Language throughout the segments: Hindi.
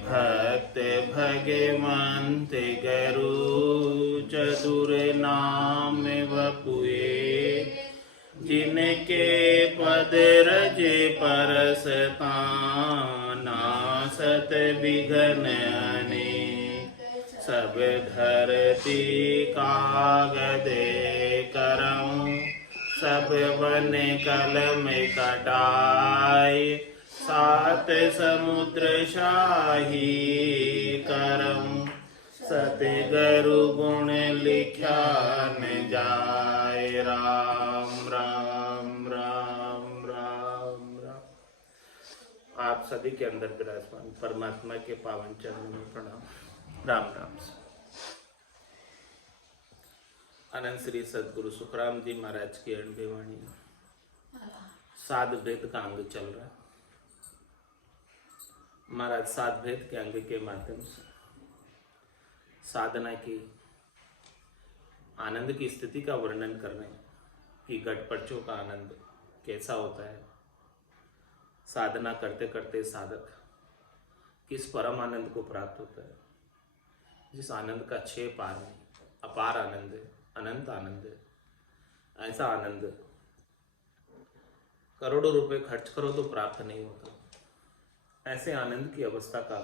भक्त भगवंत गरु चतुर नाम वपुए, जिनके पद रज परस ताना, सत विघ्न अनेक सब धरती कागद करम, सब वन कलम कटाय, सात समुद्र शाही करम, सतगुरु गुण लिख्या न जाय। राम राम राम राम राम। आप सभी के अंदर विराजमान परमात्मा के पावन चरणों में प्रणाम। राम राम। अनंत श्री सदगुरु सुखराम जी महाराज की अणबे वाणी, साध भेद का अंग चल रहा है। महाराज साध भेद के अंग के माध्यम से साधना की आनंद की स्थिति का वर्णन कर रहे हैं कि गठपरचों का आनंद कैसा होता है। साधना करते करते साधक किस परम आनंद को प्राप्त होता है, जिस आनंद का छह पार नहीं, अपार आनंद है, अनंत आनंद है। ऐसा आनंद करोड़ों रुपए खर्च करो तो प्राप्त नहीं होता। ऐसे आनंद की अवस्था का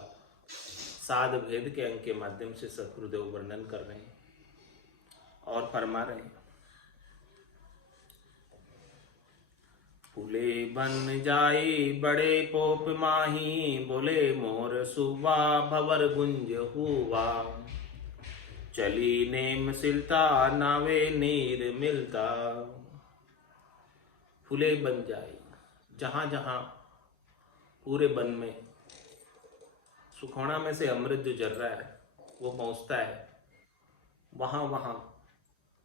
साध भेद के अंग के माध्यम से सद्गुरुदेव वर्णन कर रहे हैं और फरमा रहे हैं। फूले बन जाए बड़े पोप माही, बोले मोर सुबा भवर गुंज हुआ, चली नेम सिलता नावे नीर मिलता। फूले बन जाए, जहां जहां पूरे वन में सुखौना में से अमृत जो जल रहा है वो पहुंचता है, वहां वहां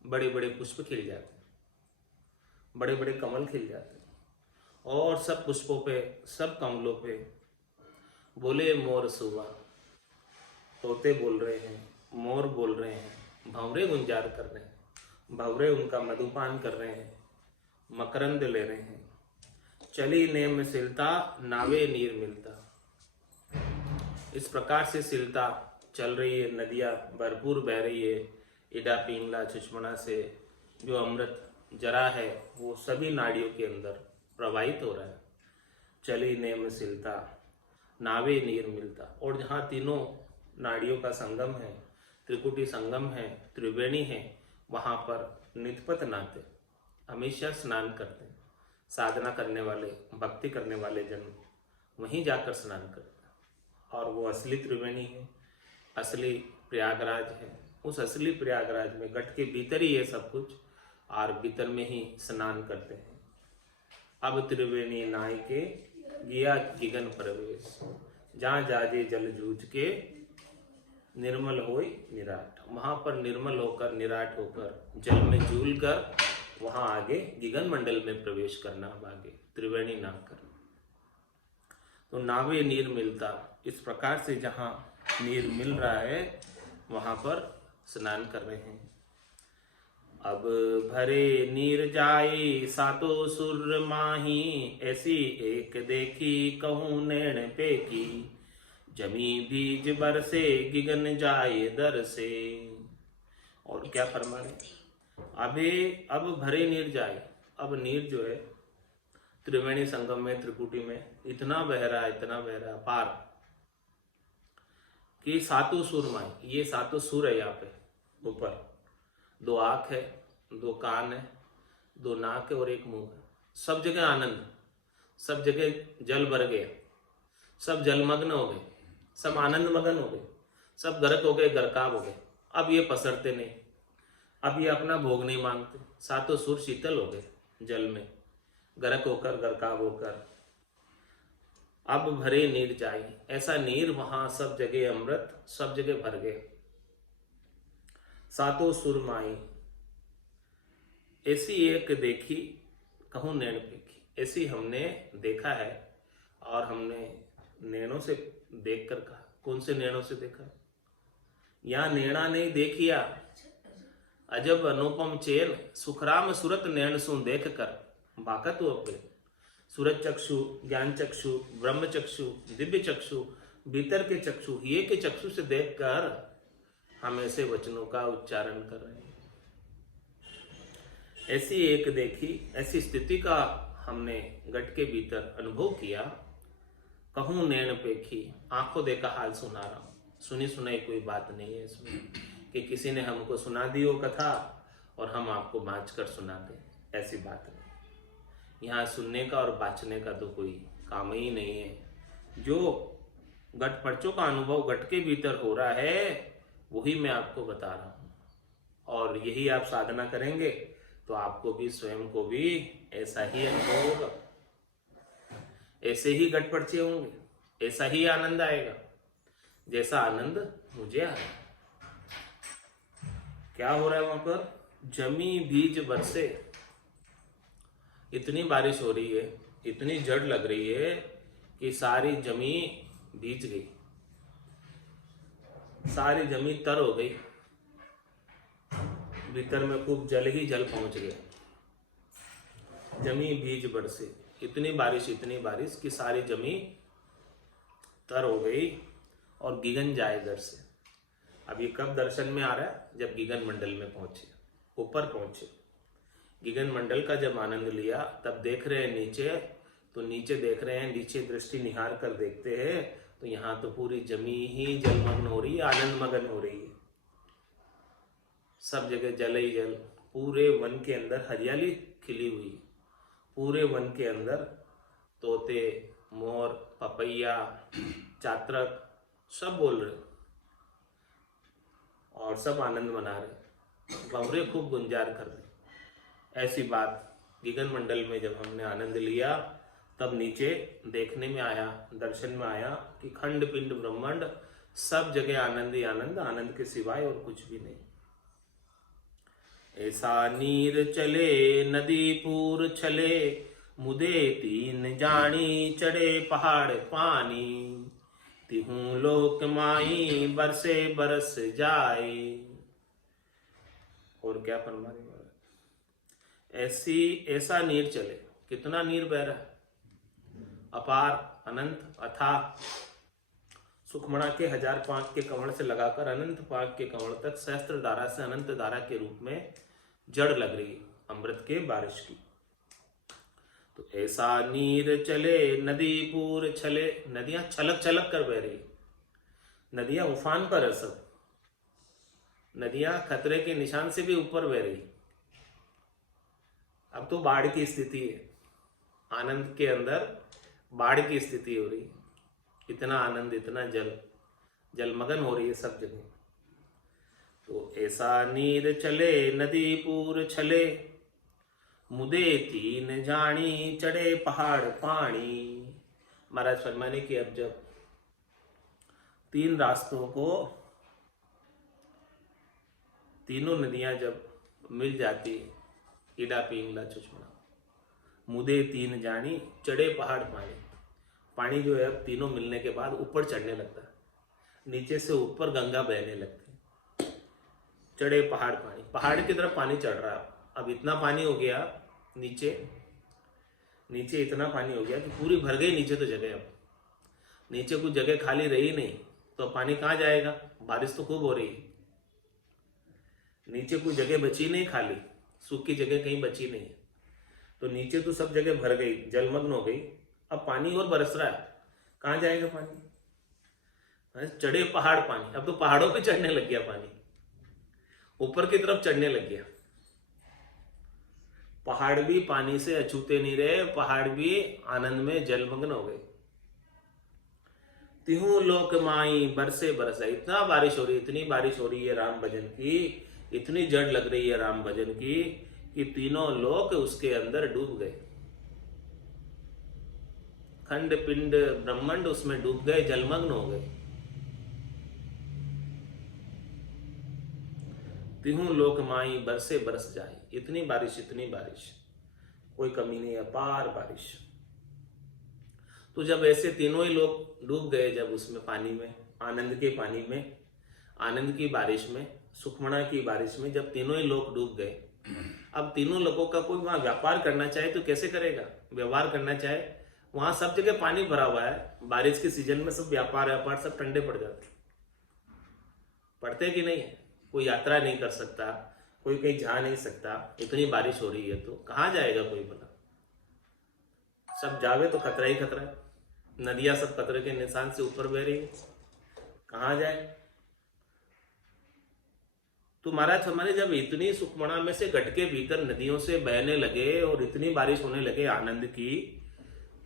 बड़े बड़े पुष्प खिल जाते हैं, बड़े बड़े कमल खिल जाते हैं, और सब पुष्पों पे, सब कमलों पे बोले मोर सुबा, तोते बोल रहे हैं, मोर बोल रहे हैं, भंवरे गुंजार कर रहे हैं, भंवरे उनका मधुपान कर रहे हैं, मकरंद ले रहे हैं। चली नेम सिलता नावे नीर मिलता। इस प्रकार से सिलता चल रही है, नदियाँ भरपूर बह रही है। इडा पिंगला चुचमणा से जो अमृत जरा है वो सभी नाड़ियों के अंदर प्रवाहित हो रहा है। चली नेम सिलता नावे नीर मिलता। और जहाँ तीनों नाड़ियों का संगम है, त्रिकुटी संगम है, त्रिवेणी है, वहाँ पर नितपत नाते हमेशा स्नान करते हैं। साधना करने वाले, भक्ति करने वाले जन वहीं जाकर स्नान करते हैं। और वो असली त्रिवेणी है, असली प्रयागराज है। उस असली प्रयागराज में गठ के भीतर ही है सब कुछ, और भीतर में ही स्नान करते हैं। अब त्रिवेणी नाय के गिया गिगन प्रवेश, जहाँ जाजे जल जूझ के निर्मल होय निराट। वहाँ पर निर्मल होकर, निराट होकर, जल में झूल कर वहाँ आगे गिगन मंडल में प्रवेश करना, आगे त्रिवेणी नाम करना। तो नावे नीर मिलता, इस प्रकार से जहाँ नीर मिल रहा है वहाँ पर स्नान कर रहे हैं। अब भरे नीर जाई सातो सुर माही, ऐसी एक देखी कहूँ नैन पे की, जमी बीज बरसे गिगन जाए दर से। और क्या फरमा रहे, अब भरे नीर जाए। अब नीर जो है त्रिवेणी संगम में, त्रिकुटी में इतना बह रहा है, इतना बह रहा है पार कि सातों सुर माई, ये सातों सुर है यहाँ पे ऊपर। दो आँख है, दो कान है, दो नाक है और एक मुंह है। सब जगह आनंद, सब जगह जल भर गया, सब जलमग्न हो गए, सब आनंद मगन हो गए, सब गर्क हो गए, गरकाब हो गए। अब ये पसरते नहीं, अब ये अपना भोग नहीं मांगते। सातों सुर शीतल हो गए जल में, गरक होकर, गरकाब होकर। अब भरे नीर जाई, ऐसा नीर वहां सब जगह अमृत, सब जगह भर गए। सातों सुर माई, ऐसी एक देखी कहूँ नैन पेखी। ऐसी हमने देखा है और हमने नैनों से देखकर कहा। कौन से नैनों से देखा? यहाँ नैना नहीं देखिया, अजब अनुपम चेन, सुखराम सुरत नैन सु देख कर बाकत हो पे। सूरज चक्षु, ज्ञान चक्षु, ब्रह्म चक्षु, दिव्य चक्षु, भीतर के चक्षु, ये के चक्षु से देखकर हम ऐसे वचनों का उच्चारण कर रहे हैं। ऐसी एक देखी, ऐसी स्थिति का हमने घट के भीतर अनुभव किया। कहूँ नैन पेखी, आंखों देखा हाल सुना रहा हूँ। सुनी सुनाई कोई बात नहीं है इसमें कि किसी ने हमको सुना दी हो कथा और हम आपको बाँच कर सुना दें, ऐसी बात नहीं। यहाँ सुनने का और बाँचने का तो कोई काम ही नहीं है। जो घट पर्चों का अनुभव घट के भीतर हो रहा है वही मैं आपको बता रहा हूँ, और यही आप साधना करेंगे तो आपको भी स्वयं को भी ऐसा ही अनुभव होगा, ऐसे ही घट पर्चे होंगे, ऐसा ही आनंद आएगा जैसा आनंद मुझे आया। क्या हो रहा है वहां पर? जमी बीज बरसे, इतनी बारिश हो रही है, इतनी जड़ लग रही है कि सारी जमी भीज गई, सारी जमी तर हो गई, भीतर में खूब जल ही जल पहुंच गया। जमी बीज बरसे, इतनी बारिश कि सारी जमी तर हो गई और गिगन जाए दर से। अब ये कब दर्शन में आ रहा है? जब गिगन मंडल में पहुंचे, ऊपर पहुंचे, गिगन मंडल का जब आनंद लिया, तब देख रहे हैं नीचे, तो नीचे देख रहे हैं, नीचे दृष्टि निहार कर देखते हैं तो यहाँ तो पूरी जमी ही जलमग्न हो रही है, आनंद मगन हो रही है, सब जगह जल ही जल। पूरे वन के अंदर हरियाली खिली हुई, पूरे वन के अंदर तोते, मोर, पपैया, चातरक सब बोल रहे और सब आनंद मना रहे, भंवरे खूब गुंजार कर रहे। ऐसी बात गिगन मंडल में जब हमने आनंद लिया तब नीचे देखने में आया, दर्शन में आया कि खंड पिंड ब्रह्मांड सब जगह आनंद ही आनंद, आनंद के सिवाय और कुछ भी नहीं। ऐसा नीर चले नदी पूर छले, मुदे तीन जानी चढ़े पहाड़ पानी, तिहूं लोक माई बरसे बरस जाए। और क्या फरमा रहे? ऐसा नीर चले, कितना नीर बह रहा है, अपार, अनंत, अथाह। सुखमणा के 1000 पांक के कमल से लगाकर अनंत पांक के कमल तक सहस्त्र धारा से अनंत धारा के रूप में जड़ लग रही है अमृत के बारिश की। तो ऐसा नीर चले नदी पूर छले, नदियां छलक छलक कर बह रही, नदियां उफान पर है, सब नदियां खतरे के निशान से भी ऊपर बह रही। अब तो बाढ़ की स्थिति है, आनंद के अंदर बाढ़ की स्थिति हो रही, इतना आनंद, इतना जलमगन हो रही है सब जगह। तो ऐसा नीर चले नदी पूर छले, मुदे तीन जानी चढ़े पहाड़ पानी। महाराज फरमाने की अब जब 3 रास्तों को, तीनों नदियां जब मिल जाती, ईडा पिंगला चुचमड़ा, मुदे तीन जानी चढ़े पहाड़ पानी, पानी जो है अब तीनों मिलने के बाद ऊपर चढ़ने लगता है, नीचे से ऊपर गंगा बहने लगती, चढ़े पहाड़ पानी, पहाड़ की तरफ पानी चढ़ रहा है। अब इतना पानी हो गया नीचे इतना पानी हो गया कि पूरी भर गई नीचे तो जगह, अब नीचे कुछ जगह खाली रही नहीं, तो पानी कहाँ जाएगा? बारिश तो खूब हो रही है, नीचे कोई जगह बची नहीं खाली, सूखी जगह कहीं बची नहीं, तो नीचे तो सब जगह भर गई, जलमग्न हो गई। अब पानी और बरस रहा है, कहाँ जाएगा पानी? चढ़े पहाड़ पानी, अब तो पहाड़ों पे चढ़ने लग गया पानी, ऊपर की तरफ चढ़ने लग गया। पहाड़ भी पानी से अछूते नहीं रहे, पहाड़ भी आनंद में जलमग्न हो गए। तिहूं लोक माई बरसे बरसा, इतना बारिश हो रही, इतनी बारिश हो रही है राम भजन की, इतनी जड़ लग रही है राम भजन की कि तीनों लोक उसके अंदर डूब गए, खंड पिंड ब्रह्मांड उसमें डूब गए, जलमग्न हो गए। तिहूं लोक माई बरसे बरस जाए, इतनी बारिश, कोई कमी नहीं, अपार बारिश। तो जब ऐसे तीनों ही लोग डूब गए, जब उसमें पानी में, आनंद के पानी में, आनंद की बारिश में, सुखमणा की बारिश में, जब तीनों ही लोग डूब गए, अब तीनों लोगों का कोई वहां व्यापार करना चाहे तो कैसे करेगा? व्यवहार करना चाहे, वहां सब जगह पानी भरा हुआ है, बारिश के सीजन में सब व्यापार सब ठंडे पड़ जाते, पड़ते कि नहीं? कोई यात्रा नहीं कर सकता, कोई कहीं जा नहीं सकता, इतनी बारिश हो रही है तो कहाँ जाएगा कोई भला? सब जावे तो खतरा ही खतरा है। नदियां सब खतरे के निशान से ऊपर बह रही है, कहाँ जाए? तो महाराज हमारे जब इतनी सुखमणा में से गटके भीतर नदियों से बहने लगे और इतनी बारिश होने लगे आनंद की,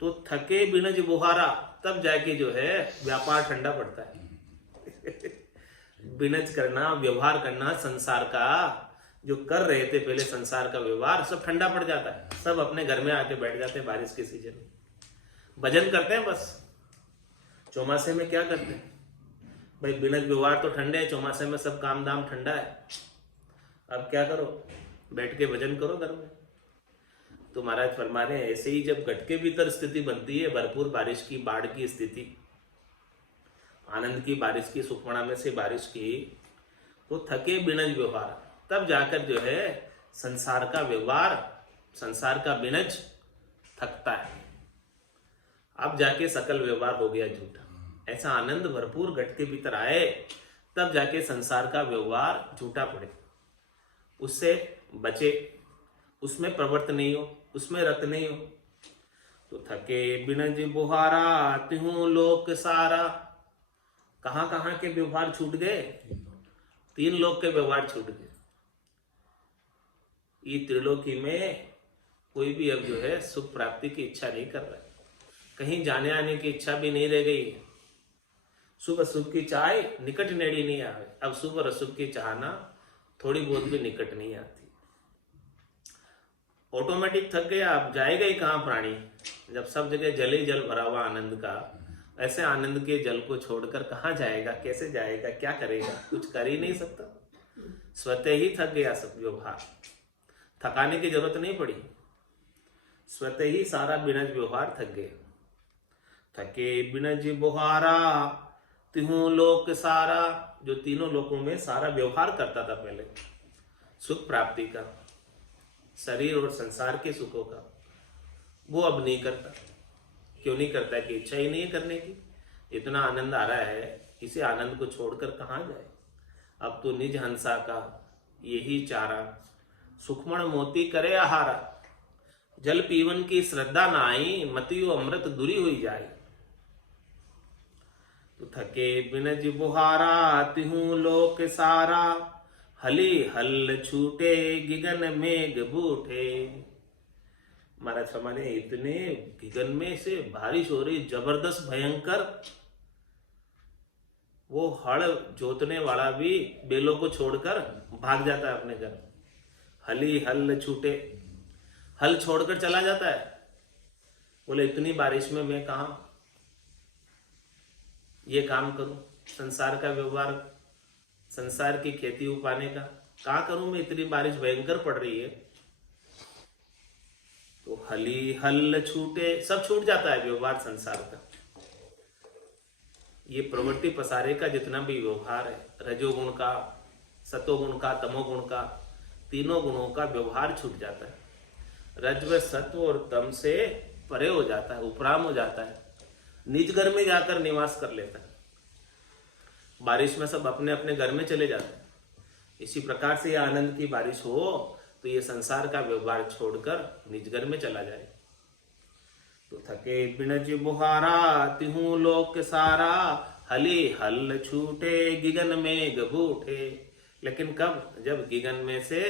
तो थके बिनज बुहारा, तब जाके जो है व्यापार ठंडा पड़ता है। बिनज करना, व्यवहार करना संसार का जो कर रहे थे पहले, संसार का व्यवहार सब ठंडा पड़ जाता है। सब अपने घर में आके बैठ जाते हैं बारिश के सीजन में, भजन करते हैं बस। चौमासे में क्या करते हैं भाई? बिनज व्यवहार तो ठंडे है, चौमासे में सब काम दाम ठंडा है। अब क्या करो? बैठ के भजन करो घर में। तो महाराज फरमा रहे हैं ऐसे ही जब गट के भीतर स्थिति बनती है, भरपूर बारिश की, बाढ़ की स्थिति, आनंद की बारिश की, सुखमणा में से बारिश की, तो थके बिनज व्यवहार, तब जाकर जो है संसार का व्यवहार, संसार का बिनज थकता है। अब जाके सकल व्यवहार हो गया झूठा। ऐसा आनंद भरपूर घट के भीतर आए, तब जाके संसार का व्यवहार झूठा पड़े, उससे बचे, उसमें प्रवृत्त नहीं हो, उसमें रत नहीं हो। तो थके बिनज बुहारा तिहु लोक सारा, कहां कहां के व्यवहार छूट गए? 3 लोक के व्यवहार छूट गए। ये त्रिलोकी में कोई भी अब जो है सुख प्राप्ति की इच्छा नहीं कर रहा है, कहीं जाने आने की इच्छा भी नहीं रह गई। शुभ अशुभ की चाय निकट नेड़ी नहीं आवे। अब शुभ और अशुभ की चाहना थोड़ी बहुत भी निकट नहीं आती, ऑटोमेटिक थक गया। अब जाएगा ही कहाँ प्राणी, जब सब जगह जल ही जल भरा हुआ आनंद का, ऐसे आनंद के जल को छोड़कर कहाँ जाएगा, कैसे जाएगा, क्या करेगा? कुछ कर ही नहीं सकता, स्वतः ही थक गया सब व्यवहार, थकाने की जरूरत नहीं पड़ी, स्वतः ही सारा बिनज व्यवहार थक गया। थके बिनज बुहारा तिहु लोक सारा, जो तीनों लोकों में सारा व्यवहार करता था पहले, सुख प्राप्ति का, शरीर और संसार के सुखों का, वो अब नहीं करता। क्यों नहीं करता? कि इच्छा ही नहीं है करने की। इतना आनंद आ रहा है, इसे आनंद को छोड़कर कहाँ जाए? अब तो निज हंसा का यही चारा, सुखमण मोती करे आहारा, जल पीवन की श्रद्धा ना आई, मतियो अमृत दूरी हुई जाए। तो थके बिनज बुहारा तिहु लोक सारा, हली हल छूटे गिगन मेघ बूठे। महाराज हमारे इतने गिगन में से बारिश हो रही जबरदस्त भयंकर, वो हल जोतने वाला भी बेलों को छोड़कर भाग जाता है अपने घर। हली हल छूटे, हल छोड़कर चला जाता है। बोले इतनी बारिश में मैं कहा ये काम करूं, संसार का व्यवहार, संसार की खेती उपाने का कहाँ करूं मैं? इतनी बारिश भयंकर पड़ रही है। तो हली हल छूटे, सब छूट जाता है व्यवहार संसार का। ये प्रवृत्ति पसारे का जितना भी व्यवहार है, रजोगुण का, सतोगुण का, तमोगुण का, तीनों गुणों का व्यवहार छूट जाता है। रजव सत्व और तम से परे हो जाता है, उपराम हो जाता है, निज घर में जाकर निवास कर लेता है। बारिश में सब अपने अपने घर में चले जाते हैं। इसी प्रकार से यह आनंद की बारिश हो तो ये संसार का व्यवहार छोड़कर निज घर में चला जाए। तो थके बिनज बुहारा तिहु लोक सारा, हली हल छूटे गिगन मेघ बूठे। लेकिन कब? जब गिगन में से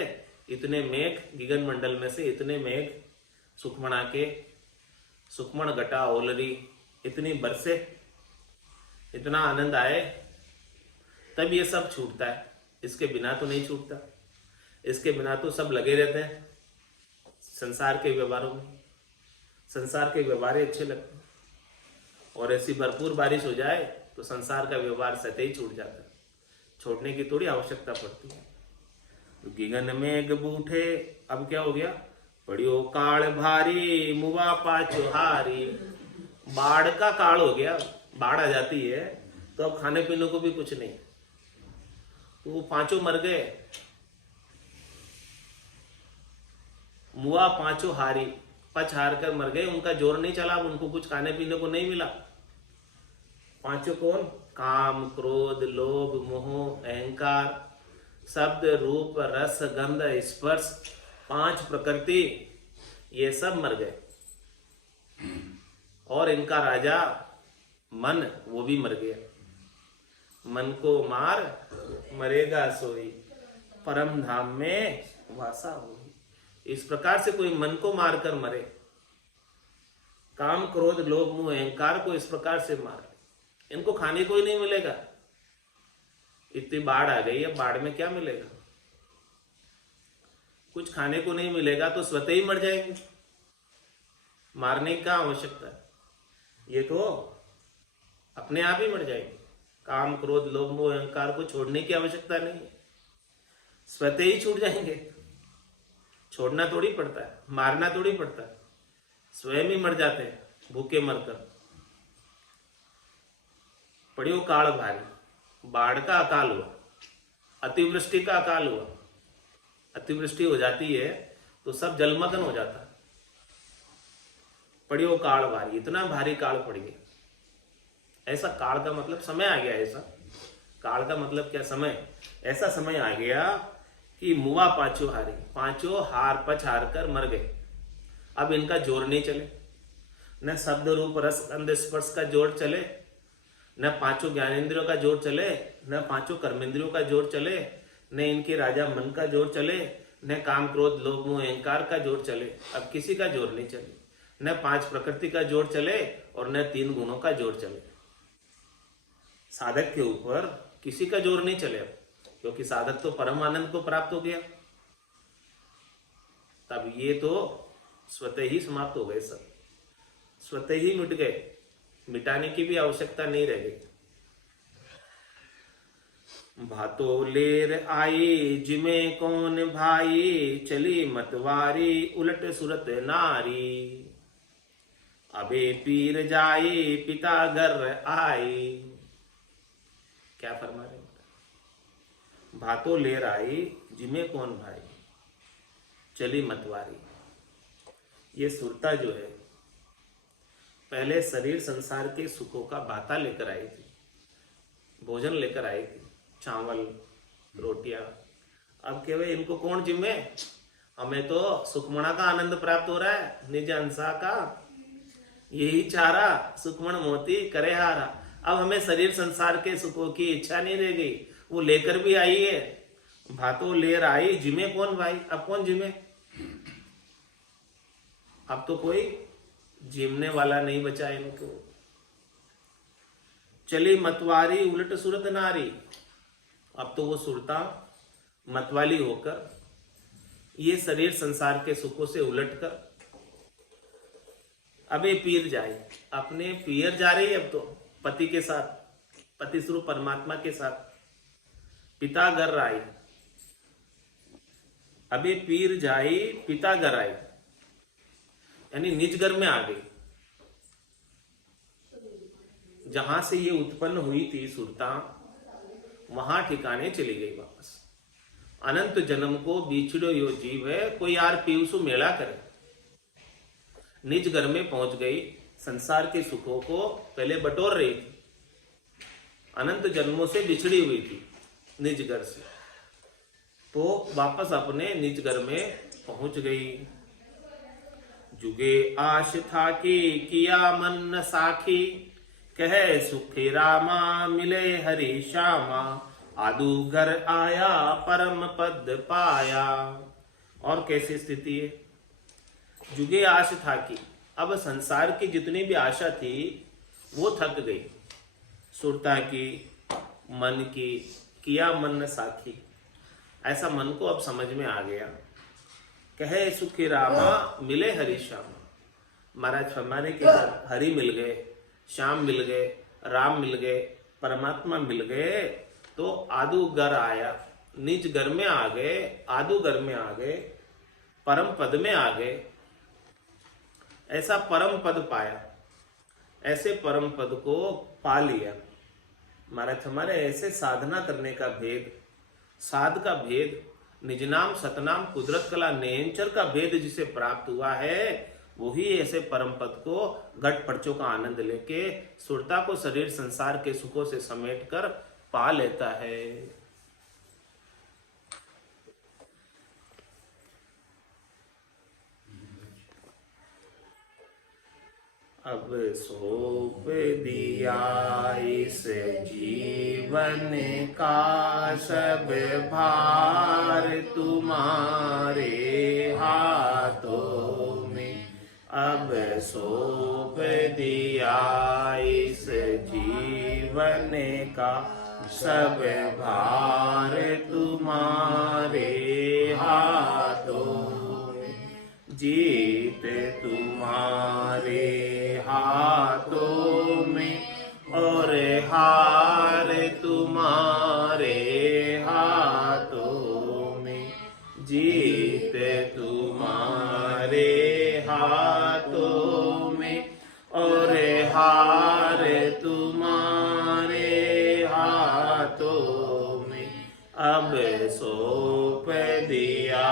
इतने मेघ, गिगन मंडल में से इतने मेघ, सुखमणा के सुखमण घटा ओलरी, इतनी बरसे, इतना आनंद आए, तब ये सब छूटता है। इसके बिना तो नहीं छूटता। इसके बिना तो सब लगे रहते हैं संसार के व्यवहारों में, संसार के व्यवहार अच्छे लगते हैं। और ऐसी भरपूर बारिश हो जाए तो संसार का व्यवहार सतह ही छूट जाता है, छोड़ने की थोड़ी आवश्यकता पड़ती है। तो गिगन मेघ बूठे, अब क्या हो गया? पड़ियो काल भारी मुआ पाछो हारी। बाढ़ का काल हो गया, बाढ़ आ जाती है तो अब खाने पीने को भी कुछ नहीं, तो वो पांचों मर गए। मुआ पांचों हारी, पच हार कर मर गए, उनका जोर नहीं चला, उनको कुछ खाने पीने को नहीं मिला। पांचों कौन? काम, क्रोध, लोभ, मोह, अहंकार, शब्द, रूप, रस, गंध, स्पर्श, पांच प्रकृति, ये सब मर गए। और इनका राजा मन, वो भी मर गया। मन को मार मरेगा सोई, परम धाम में वासा होई। इस प्रकार से कोई मन को मारकर मरे, काम, क्रोध, लोभ, मोह, अहंकार को इस प्रकार से मारे, इनको खाने को ही नहीं मिलेगा। इतनी बाढ़ आ गई है, बाढ़ में क्या मिलेगा? कुछ खाने को नहीं मिलेगा तो स्वतः ही मर जाएंगे, मारने की क्या आवश्यकता है? ये तो अपने आप ही मर जाएंगे। काम, क्रोध, लोभ, मोह, अहंकार को छोड़ने की आवश्यकता नहीं है, स्वतः ही छूट जाएंगे। छोड़ना थोड़ी पड़ता है, मारना थोड़ी पड़ता है, स्वयं ही मर जाते हैं भूखे मरकर। पड़ियो काल भारी, बाढ़ का अकाल हुआ, अतिवृष्टि का अकाल हुआ। अतिवृष्टि हो जाती है तो सब जलमग्न हो जाता है। पड़ियो काल भारी, इतना भारी काल पड़ गया। ऐसा काल का मतलब समय आ गया। ऐसा काल का मतलब क्या? समय। ऐसा समय आ गया कि मुआ पांचों हारी, पांचों हार पच हार कर मर गए। अब इनका जोर नहीं चले, न शब्द, रूप, रस, गंध, स्पर्श का जोर चले, न पांचों ज्ञानेंद्रियों का जोर चले, न पांचों कर्मेंद्रियों का जोर चले, न इनके राजा मन का जोर चले, न काम, क्रोध, लोभ, मोह, अहंकार का जोर चले। अब किसी का जोर नहीं चले, न पांच प्रकृति का जोर चले और न तीन गुणों का जोर चले। साधक के ऊपर किसी का जोर नहीं चले अब, क्योंकि साधक तो परम आनंद को प्राप्त हो गया। तब ये तो स्वतः ही समाप्त हो गए, सब स्वतः ही मिट गए, मिटाने की भी आवश्यकता नहीं रह गई। भातो लेर आई जिमे कौन भाई, चली मतवारी उलट सुरत नारी, अबे पीर जाई पिता घर आई। क्या फरमा रहे? भातो लेर आई जिमे कौन भाई, चली मतवारी। ये सुरता जो है पहले शरीर संसार के सुखों का बाता लेकर आई थी, भोजन लेकर आई थी, चावल, रोटियां। अब केवल इनको कौन जिम्मे? हमें तो सुखमणा का आनंद प्राप्त हो रहा है, निज अंसा का यही चारा, सुखमण मोती करे हारा। अब हमें शरीर संसार के सुखों की इच्छा नहीं रह गई, वो लेकर भी आई है। भातो लेर आई जिमे कौन भाई, अब कौन जिमे? अब तो कोई जिमने वाला नहीं बचा इनको। चली मतवारी उलट सुरत नारी, अब तो वो सुरता मतवाली होकर ये शरीर संसार के सुखों से उलटकर अबे पीर जाए, अपने पियर जा रही है। अब तो पति के साथ, पति स्वरूप परमात्मा के साथ। पिता घर आई, अबे पीर जाई पिता घर आई, यानी निज घर में आ गई। जहां से ये उत्पन्न हुई थी सुरता, वहां ठिकाने चली गई वापस। अनंत जन्म को बिछड़ो यो जीव है, कोई यार पीयूसु मेला करे। निज घर में पहुंच गई, संसार के सुखों को पहले बटोर रही थी, अनंत जन्मों से बिछड़ी हुई थी निज घर से, तो वापस अपने निज घर में पहुंच गई। जुगे आश था कि किया मन न साखी, कहे सुखे रामा मिले हरि श्यामा, आदू घर आया परम पद पाया। और कैसी स्थिति है? जुगे आश था कि, अब संसार की जितनी भी आशा थी वो थक गई। सुरता की, मन की, किया मन न साखी, ऐसा मन को अब समझ में आ गया। कहे सुखी रामा मिले हरि श्यामा, महाराज फरमाने के हरि मिल गए, श्याम मिल गए, राम मिल गए, परमात्मा मिल गए, तो आदू घर आया, निज घर में आ गए, आदू घर में आ गए, परम पद में आ गए। ऐसा परम पद पाया, ऐसे परम पद को पा लिया। महाराज हमारे ऐसे साधना करने का भेद, साध का भेद, निज नाम सतनाम कुदरत कला नेंचर का भेद जिसे प्राप्त हुआ है, वही ऐसे परम पद को घट पर्चों का आनंद लेके सुरता को शरीर संसार के सुखों से समेट कर पा लेता है। अब सौंप दिया इस जीवन का सब भार तुम्हारे हाथों में। अब सौंप दिया इस जीवन का सब भार तुम्हारे हाथों में। जीत तुम्हारे हाथों में और हार तुम्हारे हाथों में। जीत तुम्हारे हाथों में और हार तुम्हारे हाथों में। अब सौंप दिया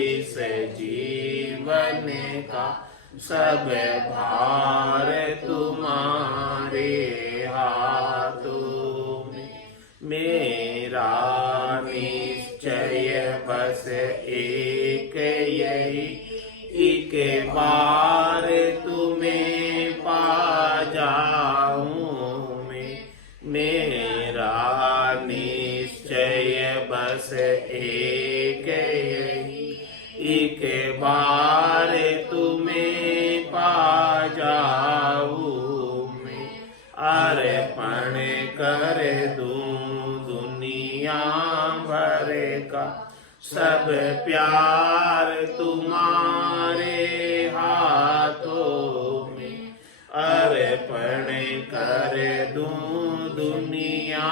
इस जीवन का सब भार तुम्हारे हाथों में। मेरा निश्चय बस एक यही, एक बार तुम्हें पा जाऊं मैं। मेरा निश्चय बस एक यही, एक बार तुम्हें पा जाऊं मैं। अर्पण कर दूं दुनिया भर का सब प्यार तुम्हारे हाथों में। अर्पण कर दूं दुनिया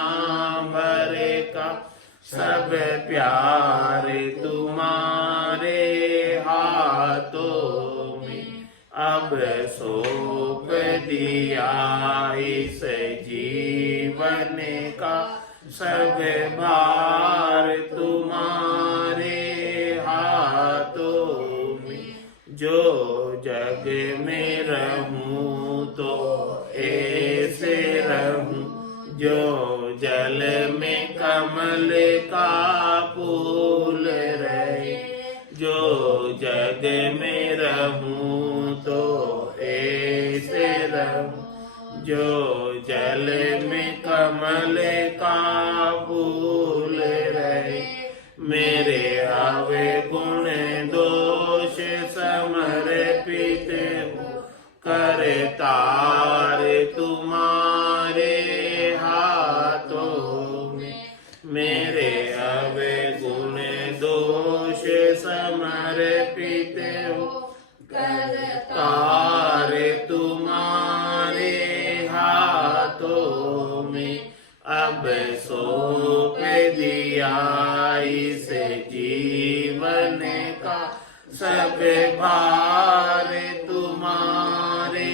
भर का सब प्यार तुम्हारे हाथों में। अब सौंप दिया इस जीवन का सब भार तुम्हारे हाथों में। जो जग में रहूं तो ऐसे रहूं, जो जल में कमल का फूल रहे। जो जग में रहूं तो ऐसे रहूं, जो जल में कमल का फूल रहे। मेरे अवगुण दोष समर्पित हो कर तार तुम्हारे हाथों में। मेरे अवगुण दोष समर्पित हो कर तार तुम्हारे हाथों में। अब सौंप दिया इस जीवन का सब भार तुम्हारे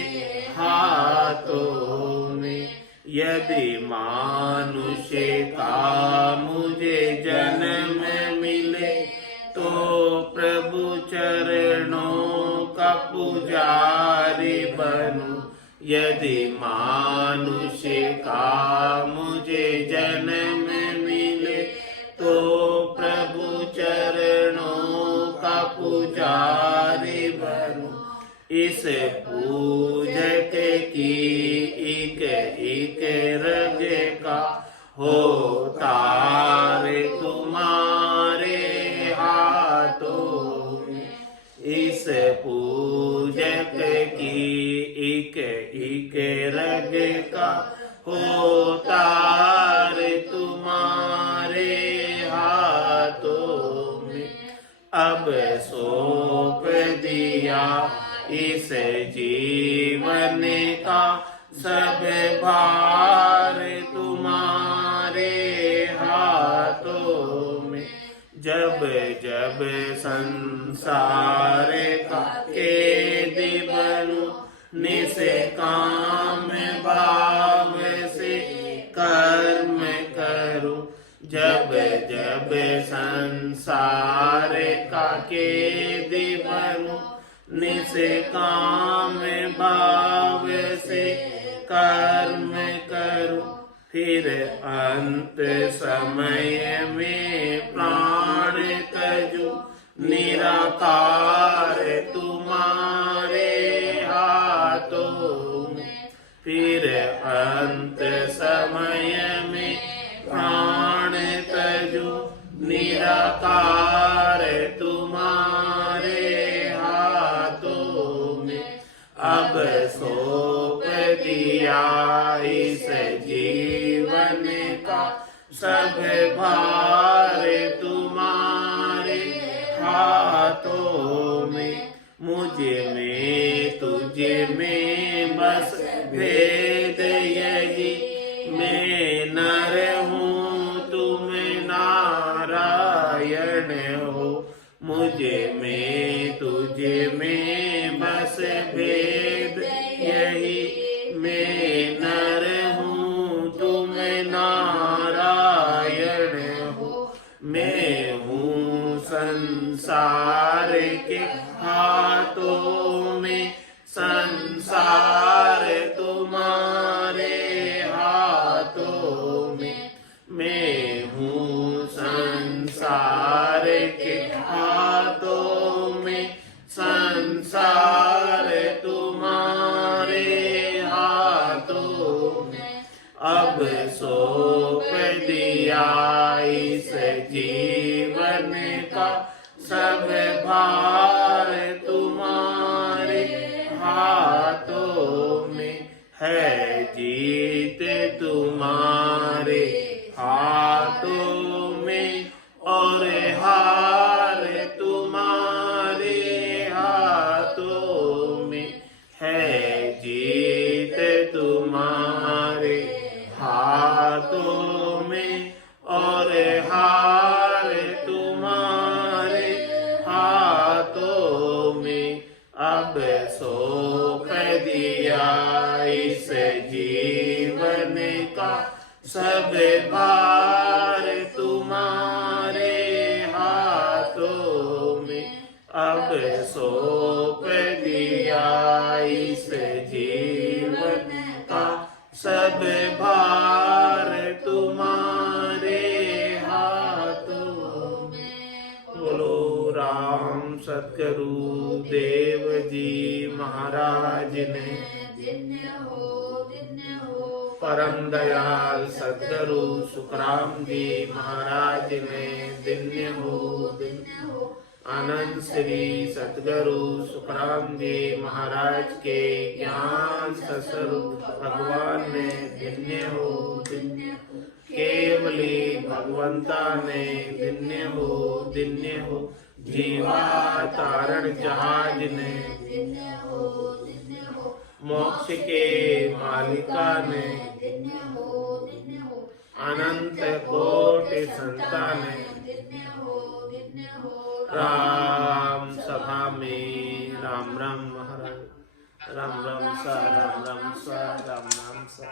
हाथों में। यदि मानुष्य का मुझे जन्म मिले तो प्रभु चरणों का पुजारी बनूं। यदि मानुष्य का मुझे जन्म मिले तो प्रभु चरणों का पुजारी बनूं। इस पूजक की एक एक रग का हो तार तुम्हारे हाथों में। इस पूजक की एक एक रग का हो तार तुम्हारे हाथों में। अब सौंप दिया इस जीवन का सब भार तुम्हारे हाथों में। जब जब संसार का कैदी बनूं, निष्काम भाव से कर्म करूं। जब जब संसार का कैदी बनूं, निष्काम भाव से कर्म करो, फिर अंत समय में प्राण तजो। निराकार तुम्हारे हाथों में, फिर अंत समय में प्राण तजो। निराकार तुम्हारे हाथों में, अब सौंप दिया इस जीवन का सब भार तुम्हारे हाथों में। मुझे में तुझे में बस भेद यही, मैं नर हूँ तुम नारायण हो। मुझे में तुझे में बस भेद यही, मैं नर हूँ तुम नारायण हो। मैं हूँ संसार के हाथों में, संसार तुम्हारे हाथों में। मैं हूँ संसार के हाथों में, संसार तुम्हारे हाथों में। अब सौंप दिया इस जीवन का सब भार तुम्हारे हाथों में। है जीत तुम्हारे हाथों में, और हार तुम्हारे हाथों में। है जीत तुम्हारे हाथों में, और हार तुम्हारे हाथों में। अब सौंप दिया इस जीवन का सब भार तुम्हारे हाथों में। अब सौंप दिया इस जीवन का सब भार तुम्हारे हाथों में। बोलो राम सतगुरु देव जी महाराज ने, परम दयाल सतगुरु सुखराम जी महाराज ने, धन्य हो। आनंद श्री सतगुरु सुखराम जी महाराज के ज्ञान स्वरूप भगवान ने, धन्य हो। केवली भगवंता ने, धन्य हो। जीवा तारण जहाज ने, मोक्ष के मालिका ने, अनंत कोटि संतान ने। राम सभा में राम राम महाराज, राम राम सा, राम राम सा, राम नाम सा।